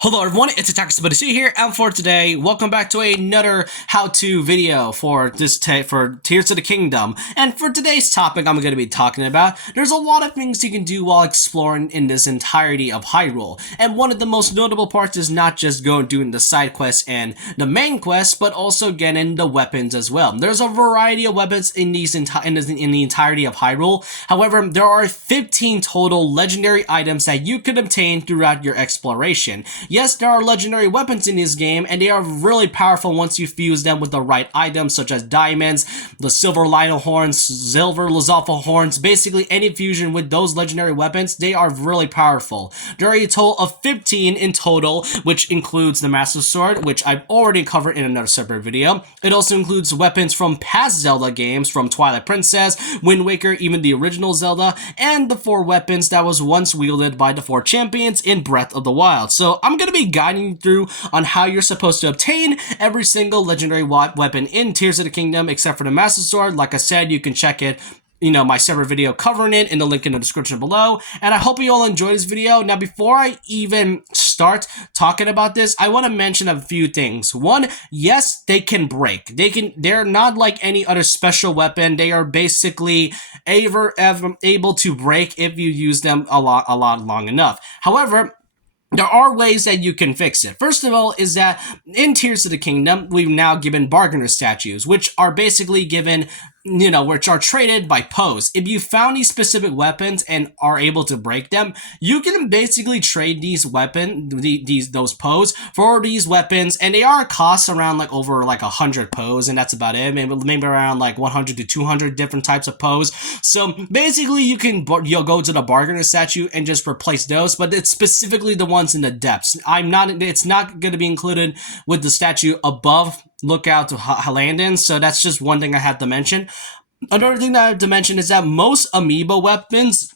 Hello everyone, it's Attack here, and for today, welcome back to another how-to video for for Tears of the Kingdom. And for today's topic I'm going to be talking about, there's a lot of things you can do while exploring in this entirety of Hyrule. And one of the most notable parts is not just doing the side quests and the main quests, but also getting the weapons as well. There's a variety of weapons in the entirety of Hyrule. However, there are 15 total legendary items that you could obtain throughout your exploration. Yes, there are legendary weapons in this game, and they are really powerful once you fuse them with the right items, such as diamonds, the silver Lionel horns, silver Lizalfa horns, basically any fusion with those legendary weapons, they are really powerful. There are a total of 15 in total, which includes the Master Sword, which I've already covered in another separate video. It also includes weapons from past Zelda games, from Twilight Princess, Wind Waker, even the original Zelda, and the 4 weapons that was once wielded by the 4 champions in Breath of the Wild. So I'm going to be guiding you through on how you're supposed to obtain every single legendary weapon in Tears of the Kingdom except for the Master Sword. Like I said, you can check it, my separate video covering it in the link in the description below. And I hope you all enjoy this video. Now, before I even start talking about this, I want to mention a few things. One, yes, they can break. They're not like any other special weapon. They are basically able to break if you use them a lot long enough. However, there are ways that you can fix it. First of all is that in Tears of the Kingdom, we've now given bargainer statues, which are basically given, which are traded by pose. If you found these specific weapons and are able to break them, you can basically trade these those pose for these weapons, and they are cost around over 100 pose, and that's about it. Maybe around 100 to 200 different types of pose. So basically, you'll go to the bargainer statue and just replace those, but it's specifically the ones in the depths. It's not going to be included with the statue above Lookout to Halandon, so that's just one thing I have to mention. Another thing that I have to mention is that most amiibo weapons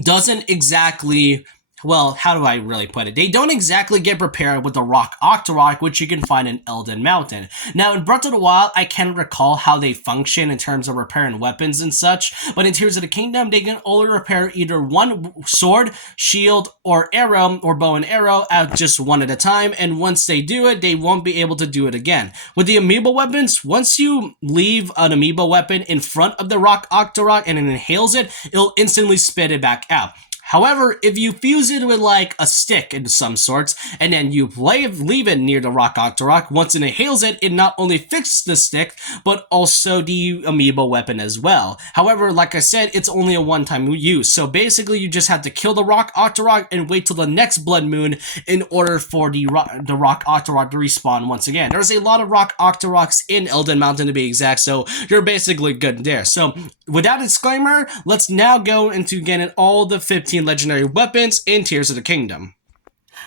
doesn't exactly, well, how do I really put it? They don't exactly get prepared with the Rock Octorok, which you can find in Eldin Mountain. Now, in Breath of the Wild, I can't recall how they function in terms of repairing weapons and such, but in Tears of the Kingdom, they can only repair either one sword, shield, or arrow, or bow and arrow at just one at a time, and once they do it, they won't be able to do it again. With the amiibo weapons, once you leave an amiibo weapon in front of the Rock Octorok and it inhales it, it'll instantly spit it back out. However, if you fuse it with a stick of some sorts, and then you leave it near the Rock Octorok, once it inhales it, it not only fixes the stick, but also the amiibo weapon as well. However, like I said, it's only a one-time use, so basically you just have to kill the Rock Octorok and wait till the next Blood Moon in order for the Rock Octorok to respawn once again. There's a lot of Rock Octoroks in Eldin Mountain to be exact, so you're basically good there. So, with that disclaimer, let's now go into getting all the 15 legendary weapons in Tears of the Kingdom.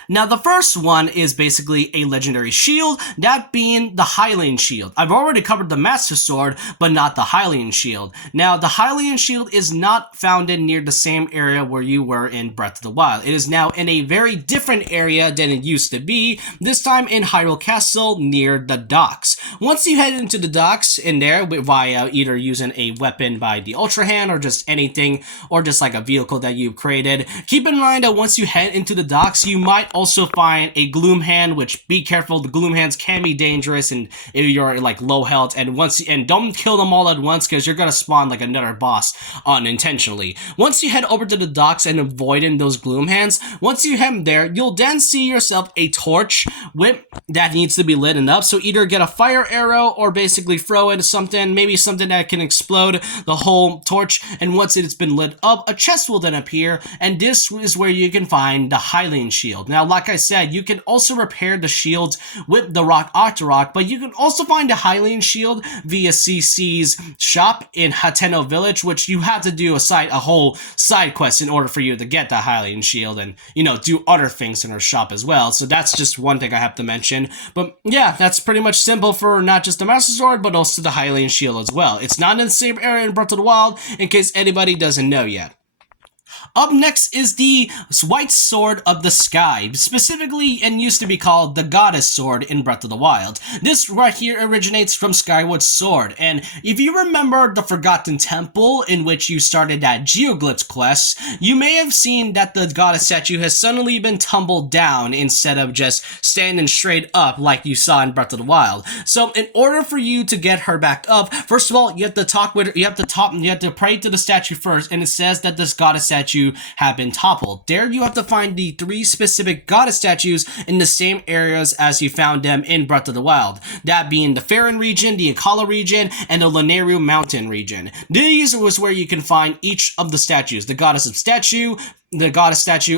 Now, the first one is basically a legendary shield, that being the Hylian Shield. I've already covered the Master Sword, but not the Hylian Shield. Now, the Hylian Shield is not found near the same area where you were in Breath of the Wild. It is now in a very different area than it used to be, this time in Hyrule Castle near the docks. Once you head into the docks in there via either using a weapon by the Ultra Hand or just anything, or just a vehicle that you've created, keep in mind that once you head into the docks, you might also find a Gloom Hand, which, be careful, the Gloom Hands can be dangerous and if you're low health, and don't kill them all at once because you're gonna spawn another boss unintentionally. Once you head over to the docks and avoiding those Gloom Hands, once you head there, you'll then see yourself a torch that needs to be lit up, so either get a fire arrow or basically throw it something, maybe something that can explode the whole torch, and once it's been lit up, a chest will then appear, and this is where you can find the Hylian Shield. Now, like I said, you can also repair the shields with the Rock Octorok, but you can also find the Hylian Shield via CC's shop in Hateno Village, which you have to do a whole side quest in order for you to get the Hylian Shield and, do other things in her shop as well. So that's just one thing I have to mention. But yeah, that's pretty much simple for not just the Master Sword, but also the Hylian Shield as well. It's not in the same area in Breath of the Wild, in case anybody doesn't know yet. Up next is the White Sword of the Sky, specifically and used to be called the Goddess Sword in Breath of the Wild. This right here originates from Skyward Sword, and if you remember the Forgotten Temple in which you started that Geoglyphs quest, you may have seen that the goddess statue has suddenly been tumbled down instead of just standing straight up like you saw in Breath of the Wild. So in order for you to get her back up, first of all, you have to talk with her, you have to pray to the statue first, and it says that this goddess statue have been toppled. There you have to find the 3 specific goddess statues in the same areas as you found them in Breath of the Wild, that being the Farron region, the Akala region, and the Lanayru Mountain region. These was where you can find each of the statues, the goddess statue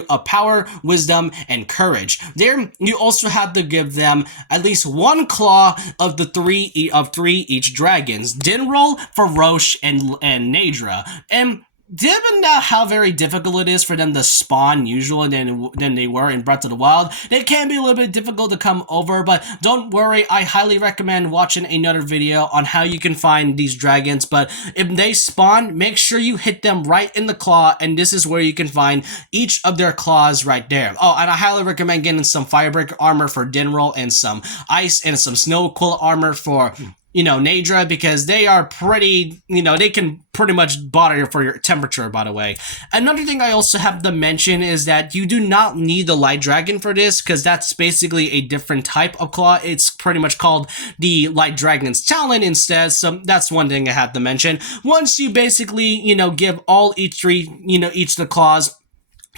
of power, wisdom, and courage. There, you also have to give them at least 1 claw of the 3 each dragons: Dinrol, Farosh, and Nadra. And given how very difficult it is for them to spawn usually than they were in Breath of the Wild, it can be a little bit difficult to come over, but don't worry, I highly recommend watching another video on how you can find these dragons. But if they spawn, make sure you hit them right in the claw, and this is where you can find each of their claws right there. Oh, and I highly recommend getting some Firebreaker armor for Dinrol and some ice and some Snow Quill armor for Nadra, because they are pretty, they can pretty much bother for your temperature, by the way. Another thing I also have to mention is that you do not need the Light Dragon for this, because that's basically a different type of claw. It's pretty much called the Light Dragon's Talon instead, so that's one thing I had to mention. Once you basically, give each of the claws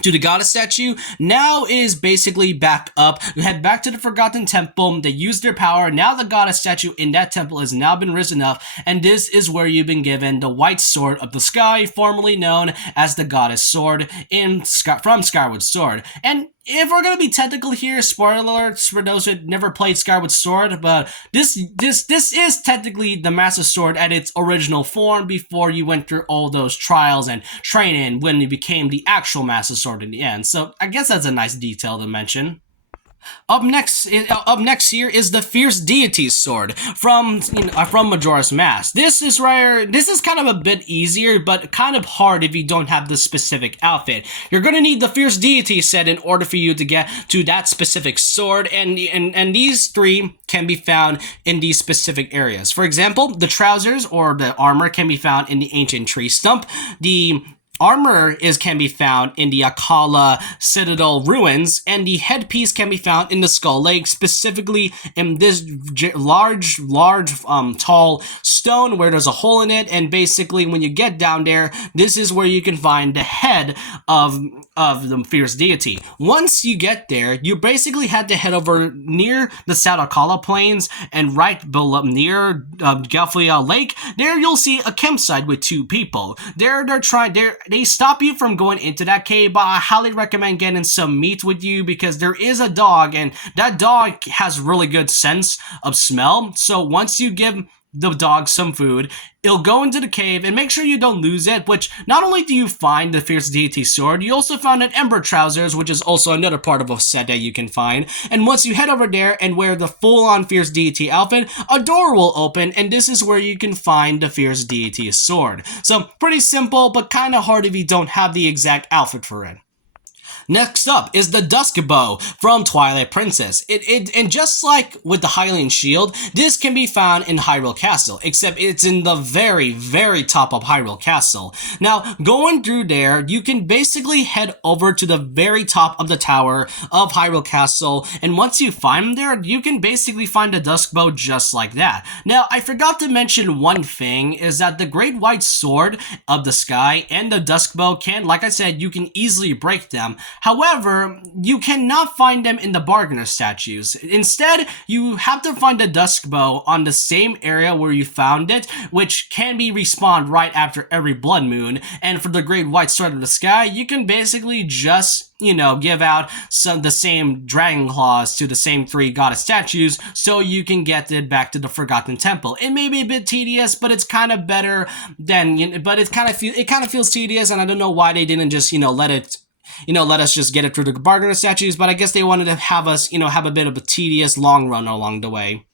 to the goddess statue, now it is basically back up. You head back to the Forgotten Temple. They use their power. Now the goddess statue in that temple has now been risen up, and this is where you've been given the White Sword of the Sky, formerly known as the Goddess Sword from Skyward Sword. And if we're gonna be technical here, spoiler alerts for those who never played Skyward Sword, but this is technically the Master Sword at its original form before you went through all those trials and training when you became the actual Master Sword in the end. So I guess that's a nice detail to mention. Up next here is the Fierce Deity's Sword from Majora's Mask. This is kind of a bit easier, but kind of hard if you don't have the specific outfit. You're gonna need the Fierce Deity set in order for you to get to that specific sword, and these 3 can be found in these specific areas. For example, the trousers or the armor can be found in the Ancient Tree Stump. The armor can be found in the Akala Citadel ruins, and the headpiece can be found in the Skull Lake, specifically in this large, tall stone where there's a hole in it. And basically, when you get down there, this is where you can find the head of the Fierce Deity. Once you get there, you basically had to head over near the South Akala Plains, and right below near Gelflia Lake. There you'll see a campsite with 2 people. They stop you from going into that cave, but I highly recommend getting some meat with you, because there is a dog, and that dog has really good sense of smell. So once you give the dog some food, it'll go into the cave, and make sure you don't lose it, which not only do you find the Fierce Deity Sword, you also found an Ember Trousers, which is also another part of a set that you can find. And once you head over there and wear the full-on Fierce Deity outfit, a door will open, and this is where you can find the Fierce Deity Sword. So pretty simple, but kind of hard if you don't have the exact outfit for it. Next up is the Dusk Bow from Twilight Princess. And just like with the Hylian Shield, this can be found in Hyrule Castle, except it's in the very, very top of Hyrule Castle. Now, going through there, you can basically head over to the very top of the tower of Hyrule Castle, and once you find them there, you can basically find the Dusk Bow just like that. Now, I forgot to mention one thing, is that the Great White Sword of the Sky and the Dusk Bow like I said, you can easily break them. However, you cannot find them in the Bargainer statues. Instead, you have to find the Dusk Bow on the same area where you found it, which can be respawned right after every blood moon. And for the Great White Sword of the Sky, you can basically just, give out the same Dragon Claws to the same 3 goddess statues, so you can get it back to the Forgotten Temple. It may be a bit tedious, but it's kind of better than, but it kind of feels tedious, and I don't know why they didn't just, let us just get it through the Bargainer statues, but I guess they wanted to have us, have a bit of a tedious long run along the way.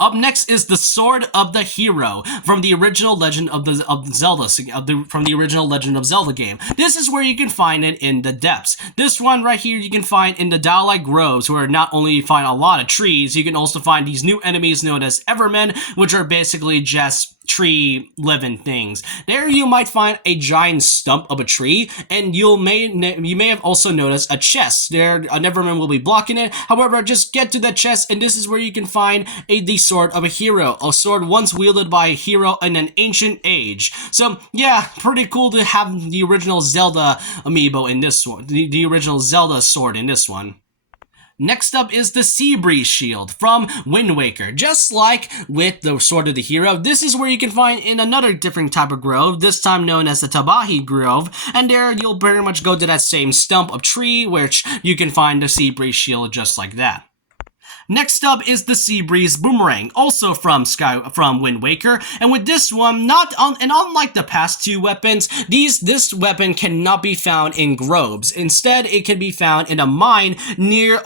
Up next is the Sword of the Hero from the original Legend of Zelda from the original Legend of Zelda game. This is where you can find it in the depths. This one right here you can find in the Twilight Groves, where not only you find a lot of trees, you can also find these new enemies known as Evermen, which are basically just tree living things. There you might find a giant stump of a tree, and you may have also noticed a chest. There, a Neverman will be blocking it. However, just get to that chest, and this is where you can find the Sword of a Hero, a sword once wielded by a hero in an ancient age. So yeah, pretty cool to have the original Zelda amiibo in this one, the original Zelda sword in this one. Next up is the Sea Breeze Shield from Wind Waker. Just like with the Sword of the Hero, this is where you can find in another different type of grove, this time known as the Tabahi Grove, and there you'll pretty much go to that same stump of tree, which you can find the Sea Breeze Shield just like that. Next up is the Sea Breeze Boomerang, also from Wind Waker, and with this one, unlike the past two weapons, this weapon cannot be found in groves. Instead, it can be found in a mine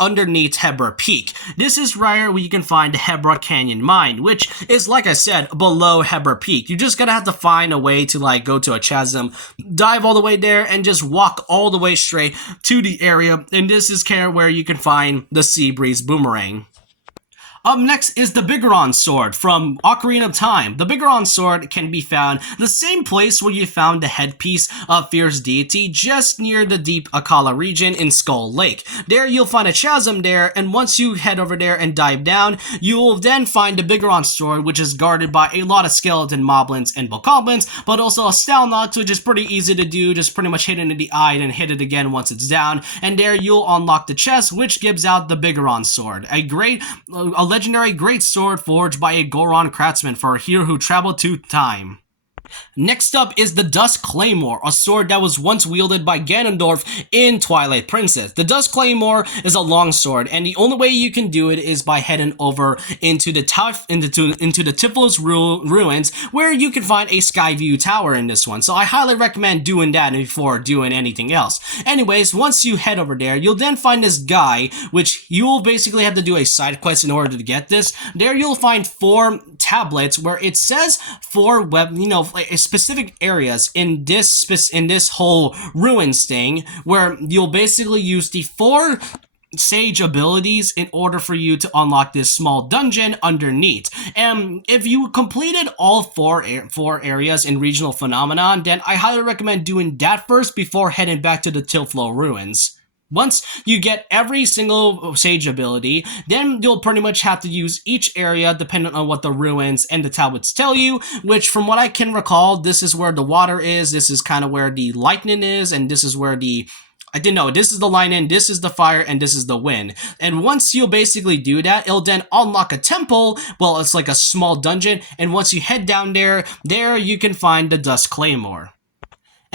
underneath Hebra Peak. This is where you can find the Hebra Canyon Mine, which is, like I said, below Hebra Peak. You're just gonna have to find a way to go to a chasm, dive all the way there, and just walk all the way straight to the area, and this is where you can find the Sea Breeze Boomerang. Up next is the Bigoron Sword from Ocarina of Time. The Bigoron Sword can be found the same place where you found the headpiece of Fierce Deity, just near the Deep Akala region in Skull Lake. There you'll find a chasm there, and once you head over there and dive down, you will then find the Bigoron Sword, which is guarded by a lot of skeleton moblins and bokoblins, but also a Stalnut, which is pretty easy to do, just pretty much hit it in the eye and hit it again once it's down, and there you'll unlock the chest, which gives out the Bigoron Sword. A legendary great sword forged by a Goron craftsman for a hero who traveled to time. Next up is the Dust Claymore, a sword that was once wielded by Ganondorf in Twilight Princess. The Dust Claymore is a long sword, and the only way you can do it is by heading over into the Tiflos ruins, where you can find a Skyview Tower in this one. So I highly recommend doing that before doing anything else. Anyways, once you head over there, you'll then find this guy, which you'll basically have to do a side quest in order to get this. There you'll find 4 tablets where it says 4 specific areas in this whole ruins thing, where you'll basically use the 4 sage abilities in order for you to unlock this small dungeon underneath. And if you completed all 4 areas in Regional Phenomenon, then I highly recommend doing that first before heading back to the Tiflo ruins. Once you get every single sage ability, then you'll pretty much have to use each area depending on what the ruins and the tablets tell you, which from what I can recall, this is where the water is, this is kind of where the lightning is, and this is where this is the lightning, this is the fire, and this is the wind. And once you'll basically do that, it'll then unlock a temple, well, it's like a small dungeon, and once you head down there you can find the Dust Claymore.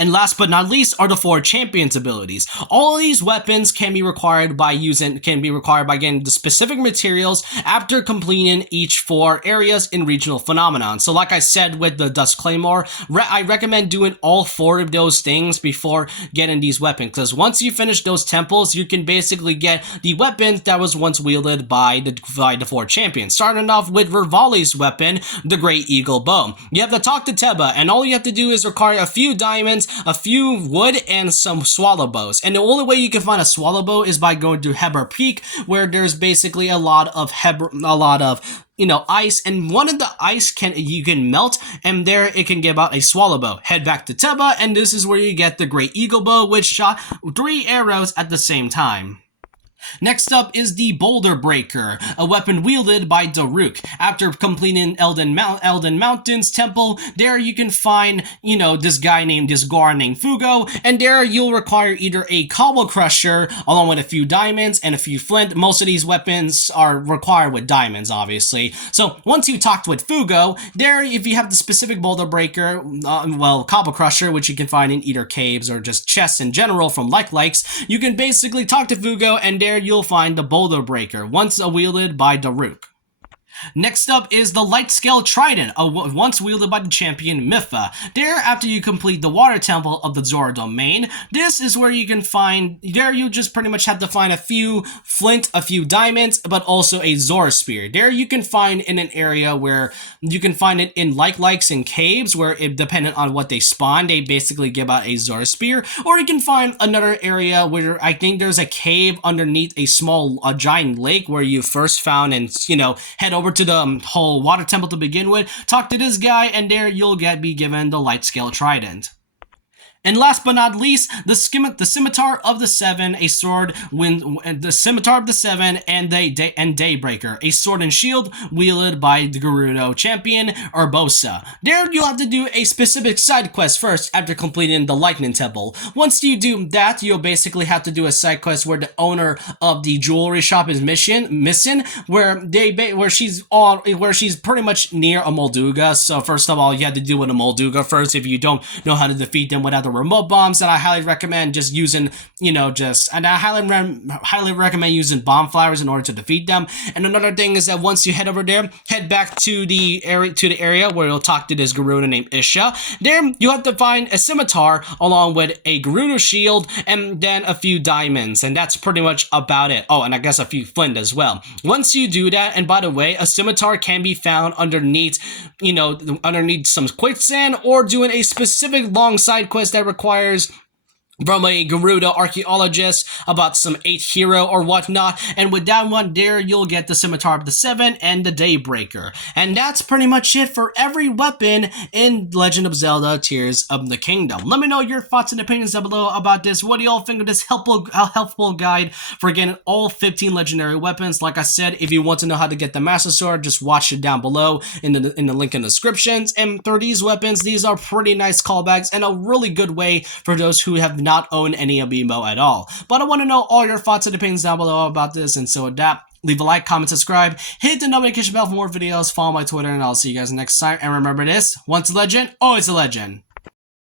And last but not least are the 4 champions abilities. All of these weapons can be required by getting the specific materials after completing each 4 areas in Regional Phenomenon. So like I said with the Dust Claymore, I recommend doing all 4 of those things before getting these weapons, because once you finish those temples, you can basically get the weapons that was once wielded by the 4 champions. Starting off with Rivali's weapon, the Great Eagle Bow. You have to talk to Teba, and all you have to do is require a few diamonds, a few wood, and some swallow bows. And the only way you can find a swallow bow is by going to Hebra Peak, where there's basically a lot of ice, and one of the ice you can melt, and there it can give out a swallow bow. Head back to Teba, and this is where you get the Great Eagle Bow, which shot 3 arrows at the same time. Next up is the Boulder Breaker, a weapon wielded by Daruk. After completing Elden Mountain's temple, there you can find, this Goron named Fugo, and there you'll require either a Cobble Crusher along with a few diamonds and a few flint. Most of these weapons are required with diamonds, obviously. So once you talked with Fugo, there if you have the specific Boulder Breaker, Cobble Crusher, which you can find in either caves or just chests in general from Likes, you can basically talk to Fugo, and there you'll find the Boulder Breaker, once wielded by Daruk. Next up is the Light Scale Trident, once wielded by the champion Mipha. There, after you complete the Water Temple of the Zora domain, this is where you can find, there you just pretty much have to find a few flint, a few diamonds, but also a Zora Spear. There you can find in an area where you can find it in likes and caves, where it, depending on what they spawn, they basically give out a Zora Spear, or you can find another area where I think there's a cave underneath a giant lake where you first found, and head over to the whole water temple to begin with, talk to this guy, and there you'll be given the Light Scale Trident. And last but not least, the Scimitar of the Seven, a sword the Scimitar of the Seven and Daybreaker, a sword and shield wielded by the Gerudo champion Urbosa. There you'll have to do a specific side quest first after completing the Lightning Temple. Once you do that, you'll basically have to do a side quest where the owner of the jewelry shop is missing, where she's pretty much near a Molduga. So first of all, you have to deal with a Molduga first if you don't know how to defeat them without the remote bombs. And I highly recommend just using, I highly recommend using bomb flowers in order to defeat them. And another thing is that once you head over there, head back to the area where you'll talk to this Gerudo named Isha. There you have to find a scimitar along with a Gerudo shield and then a few diamonds, and that's pretty much about it. Oh, and I guess a few flint as well. Once you do that, and by the way, a scimitar can be found underneath some quicksand, or doing a specific long side quest that requires from a Gerudo archaeologist about some 8th hero or whatnot, and with that one there, you'll get the Scimitar of the Seven and the Daybreaker. And that's pretty much it for every weapon in Legend of Zelda Tears of the Kingdom. Let me know your thoughts and opinions down below about this. What do y'all think of this helpful guide for getting all 15 legendary weapons? Like I said, if you want to know how to get the Master Sword, just watch it down below in the link in the descriptions. And for these weapons, these are pretty nice callbacks and a really good way for those who have not owned any amiibo at all. But I want to know all your thoughts and opinions down below about this, and so with that, leave a like, comment, subscribe, hit the notification bell for more videos, follow my Twitter, and I'll see you guys next time. And remember this, once a legend, always a legend.